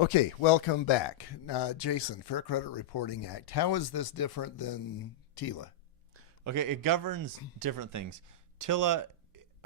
Okay, welcome back. Jason, Fair Credit Reporting Act. How is this different than TILA? Okay, it governs different things. TILA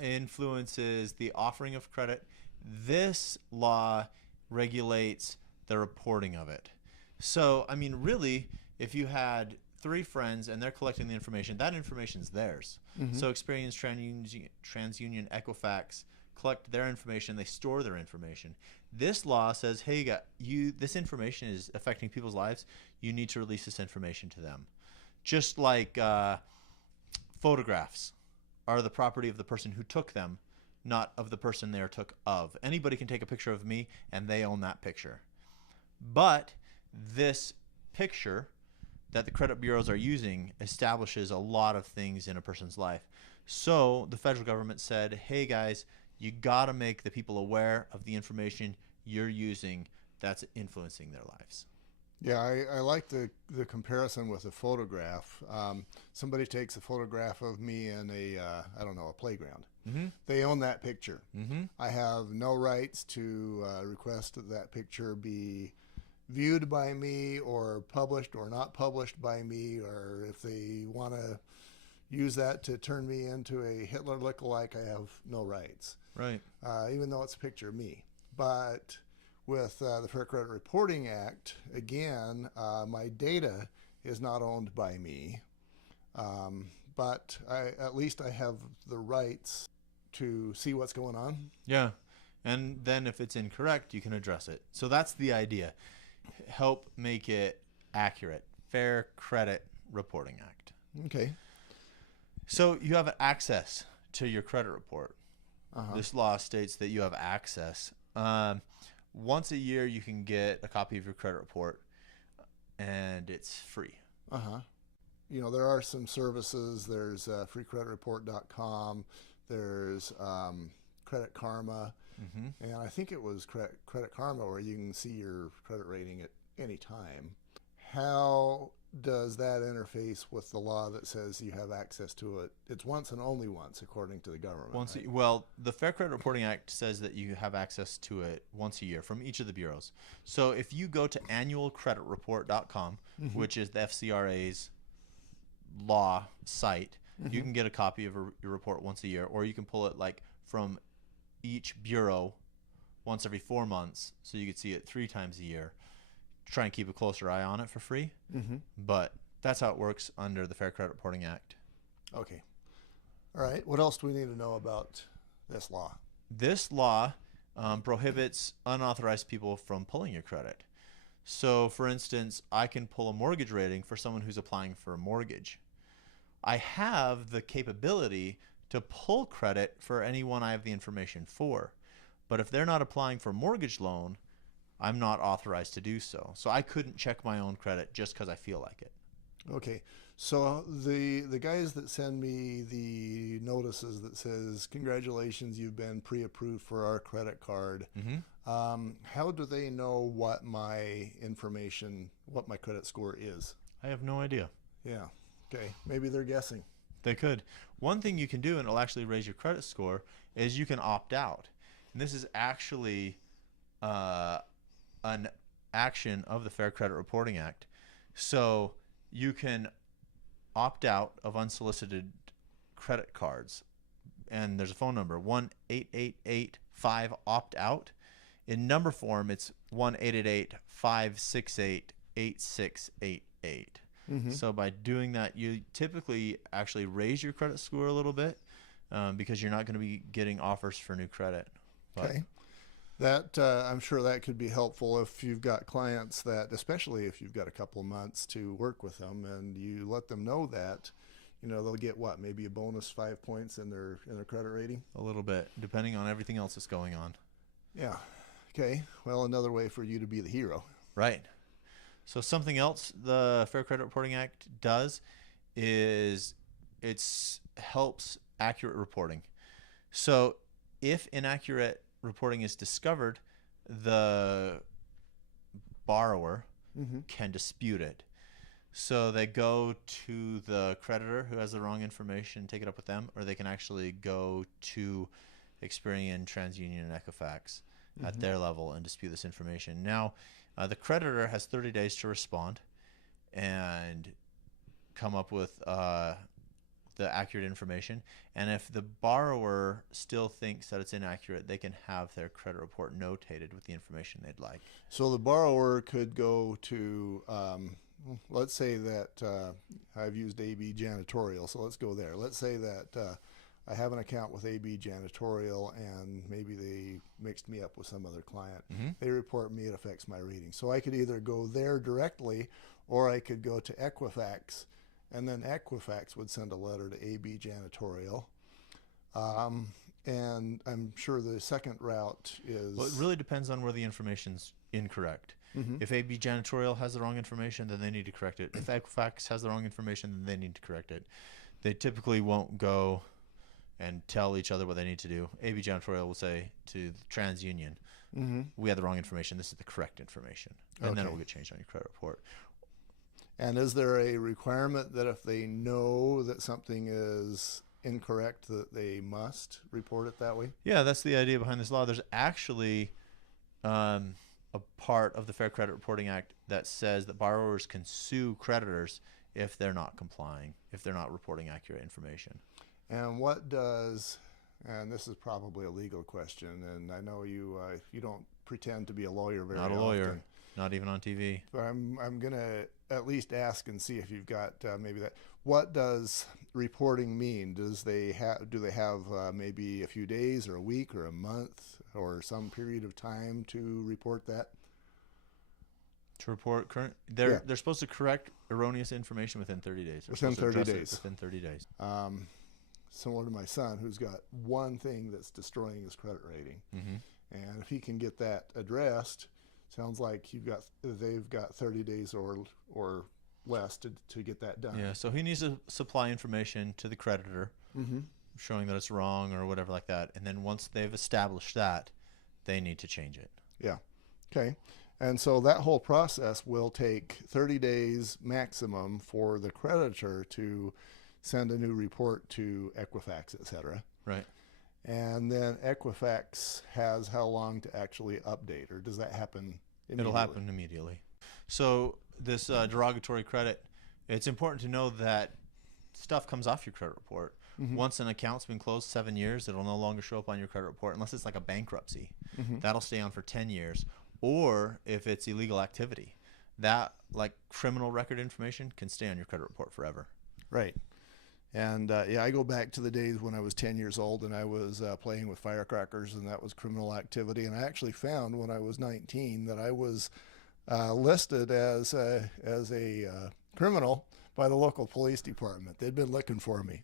influences the offering of credit. This law regulates the reporting of it. So, I mean, really, if you had three friends and they're collecting the information, that information's theirs. Mm-hmm. So, Experian, TransUnion, Equifax collect their information. They store their information. This law says, hey, this information is affecting people's lives. You need to release this information to them. Just like photographs are the property of the person who took them, not of the person they are took of. Anybody can take a picture of me and they own that picture. But this picture that the credit bureaus are using establishes a lot of things in a person's life. So the federal government said, hey guys, you got to make the people aware of the information you're using that's influencing their lives. Yeah, I like the comparison with a photograph. Somebody takes a photograph of me in I don't know, a playground. Mm-hmm. They own that picture. Mm-hmm. I have no rights to request that that picture be viewed by me or published or not published by me, or if they want to use that to turn me into a Hitler lookalike, I have no rights. Right. Even though it's a picture of me. But with the Fair Credit Reporting Act, again, my data is not owned by me, but at least I have the rights to see what's going on. Yeah. And then if it's incorrect, you can address it. So that's the idea. Help make it accurate. Fair Credit Reporting Act. Okay. So you have access to your credit report. Uh-huh. This law states that you have access. Once a year, you can get a copy of your credit report, and it's free. Uh-huh. You know, there are some services. There's freecreditreport.com. There's Credit Karma. Mm-hmm. And I think it was Credit Karma where you can see your credit rating at any time. How does that interface with the law that says you have access to it? It's once and only once, according to the government. Right? Well, the Fair Credit Reporting Act says that you have access to it once a year from each of the bureaus. So if you go to annualcreditreport.com, Mm-hmm. which is the FCRA's law site, Mm-hmm. you can get a copy of your report once a year, or you can pull it like from each bureau once every 4 months, so you could see it 3 times a year. Try and keep a closer eye on it for free. Mm-hmm. But that's how it works under the Fair Credit Reporting Act. Okay. All right. What else do we need to know about this law? This law prohibits unauthorized people from pulling your credit. So, for instance, I can pull a mortgage rating for someone who's applying for a mortgage. I have the capability to pull credit for anyone I have the information for. But if they're not applying for a mortgage loan, I'm not authorized to do so. So I couldn't check my own credit just because I feel like it. Okay. So the guys that send me the notices that says, congratulations, you've been pre-approved for our credit card. Mm-hmm. How do they know what my information, what my credit score is? I have no idea. Yeah. Okay. Maybe they're guessing. They could. One thing you can do, and it'll actually raise your credit score, is you can opt out. And this is actually an action of the Fair Credit Reporting Act. So you can opt out of unsolicited credit cards. And there's a phone number, 1-888-5-OPT-OUT. In number form, it's 1-888-568-8688. Mm-hmm. So by doing that, you typically actually raise your credit score a little bit because you're not going to be getting offers for new credit. But Okay. That I'm sure that could be helpful if you've got clients that, especially if you've got a couple of months to work with them, and you let them know that, you know, they'll get what, maybe a bonus 5 points in their credit rating. a little bit, depending on everything else that's going on. Yeah. Okay. Well, another way for you to be the hero. Right. So something else the Fair Credit Reporting Act does is it helps accurate reporting. So if inaccurate reporting is discovered, the borrower Mm-hmm. can dispute it. So they go to the creditor who has the wrong information, take it up with them, or they can actually go to Experian, TransUnion, and Equifax at their level and dispute this information. Now, the creditor has 30 days to respond and come up with the accurate information. And if the borrower still thinks that it's inaccurate, they can have their credit report notated with the information they'd like. So the borrower could go to, let's say that I've used AB Janitorial, so let's go there. Let's say that I have an account with AB Janitorial, and maybe they mixed me up with some other client. They report me, it affects my reading. So I could either go there directly, or I could go to Equifax, and then Equifax would send a letter to AB Janitorial. And I'm sure the second route is... Well, it really depends on where the information's incorrect. If AB Janitorial has the wrong information, then they need to correct it. If Equifax has the wrong information, then they need to correct it. They typically won't go and tell each other what they need to do. AB Janitorial will say to the TransUnion, we have the wrong information. This is the correct information. And then it will get changed on your credit report. And is there a requirement that if they know that something is incorrect, that they must report it that way? Yeah, that's the idea behind this law. There's actually a part of the Fair Credit Reporting Act that says that borrowers can sue creditors if they're not complying, if they're not reporting accurate information. And what does, and this is probably a legal question, and I know you don't pretend to be a lawyer very often. Not a lawyer, not even on TV. But I'm going to at least ask and see if you've got maybe that. What does reporting mean? Do they have maybe a few days or a week or a month or some period of time to report that? To report current, they're supposed to correct erroneous information within 30 days. Within 30 days. Within 30 days. Similar to my son, who's got one thing that's destroying his credit rating, and if he can get that addressed, sounds like they've got 30 days or less to get that done. Yeah, so he needs to supply information to the creditor, showing that it's wrong or whatever like that, and then once they've established that, they need to change it. Yeah. Okay. And so that whole process will take 30 days maximum for the creditor to send a new report to Equifax, et cetera. Right. And then Equifax has how long to actually update, or does that happen immediately? It'll happen immediately. So this derogatory credit, it's important to know that stuff comes off your credit report. Once an account's been closed 7 years, it'll no longer show up on your credit report unless it's like a bankruptcy. That'll stay on for 10 years. Or if it's illegal activity, that like criminal record information can stay on your credit report forever. Right. And I go back to the days when I was 10 years old and I was playing with firecrackers, and that was criminal activity. And I actually found when I was 19 that I was listed as a criminal by the local police department. They'd been looking for me.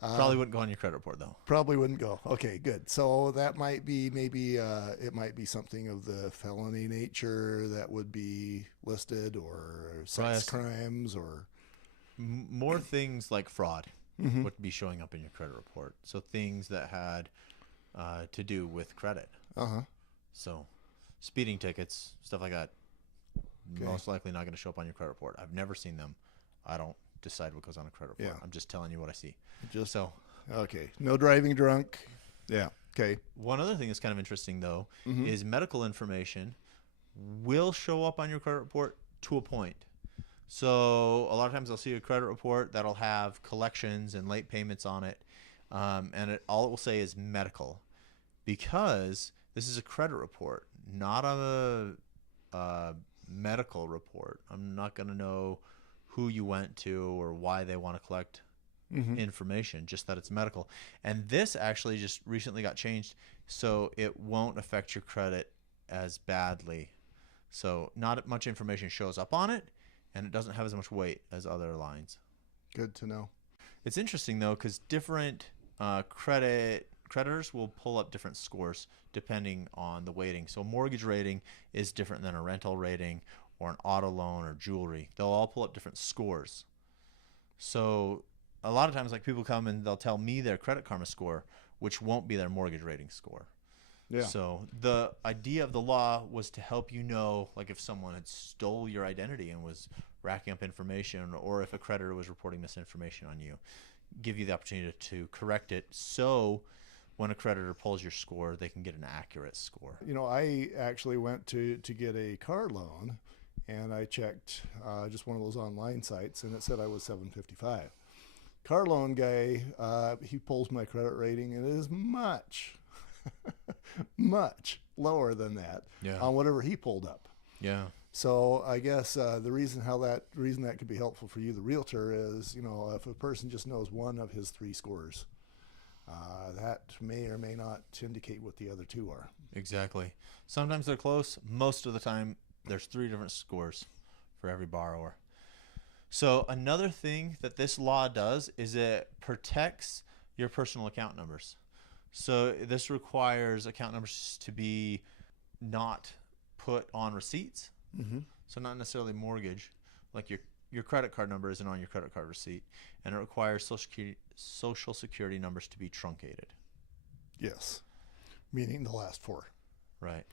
Probably wouldn't go on your credit report though. Probably wouldn't go. Okay, good. So that might be it might be something of the felony nature that would be listed, or sex crimes, or more things like fraud would be showing up in your credit report. So things that had to do with credit. So speeding tickets, stuff like that, most likely not going to show up on your credit report. I've never seen them. I don't decide what goes on a credit report. I'm just telling you what I see. Okay. No driving drunk. Yeah. Okay. One other thing that's kind of interesting though is medical information will show up on your credit report to a point. So a lot of times I'll see a credit report that'll have collections and late payments on it, and all it will say is medical, because this is a credit report, not a medical report. I'm not going to know who you went to or why they want to collect information, just that it's medical. And this actually just recently got changed, so it won't affect your credit as badly. So not much information shows up on it, and it doesn't have as much weight as other lines. Good to know. It's interesting though, because different creditors will pull up different scores depending on the weighting. So mortgage rating is different than a rental rating or an auto loan or jewelry. They'll all pull up different scores. So a lot of times, like, people come and they'll tell me their Credit Karma score, which won't be their mortgage rating score. Yeah. So the idea of the law was to help you know, like, if someone had stole your identity and was racking up information, or if a creditor was reporting misinformation on you, give you the opportunity to correct it. So when a creditor pulls your score, they can get an accurate score. You know, I actually went to get a car loan, and I checked just one of those online sites, and it said I was 755. Car loan guy, he pulls my credit rating, and it is much, much lower than that on whatever he pulled up. Yeah. So I guess the reason that could be helpful for you, the realtor, is, you know, if a person just knows one of his 3 scores, that may or may not indicate what the other 2 are. Exactly. Sometimes they're close. Most of the time, there's 3 different scores for every borrower. So another thing that this law does is it protects your personal account numbers. So this requires account numbers to be not put on receipts. Mm-hmm. So not necessarily mortgage, like your credit card number isn't on your credit card receipt, and it requires social security numbers to be truncated. Yes, meaning the last 4. Right.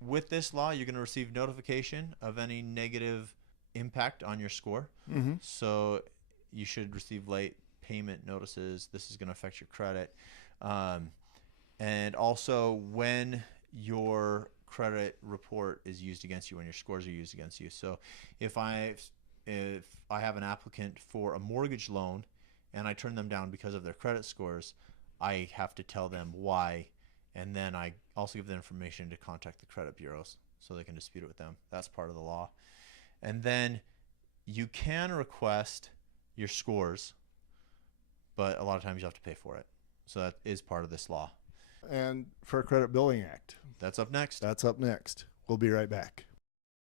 With this law, you're going to receive notification of any negative impact on your score. Mm-hmm. So you should receive late payment notices. This is going to affect your credit. And also when your credit report is used against you, when your scores are used against you. So if I have an applicant for a mortgage loan and I turn them down because of their credit scores, I have to tell them why, and then I also give them information to contact the credit bureaus so they can dispute it with them. That's part of the law. And then you can request your scores, but a lot of times you have to pay for it. So that is part of this law. And Fair Credit Billing Act. That's up next. That's up next. We'll be right back.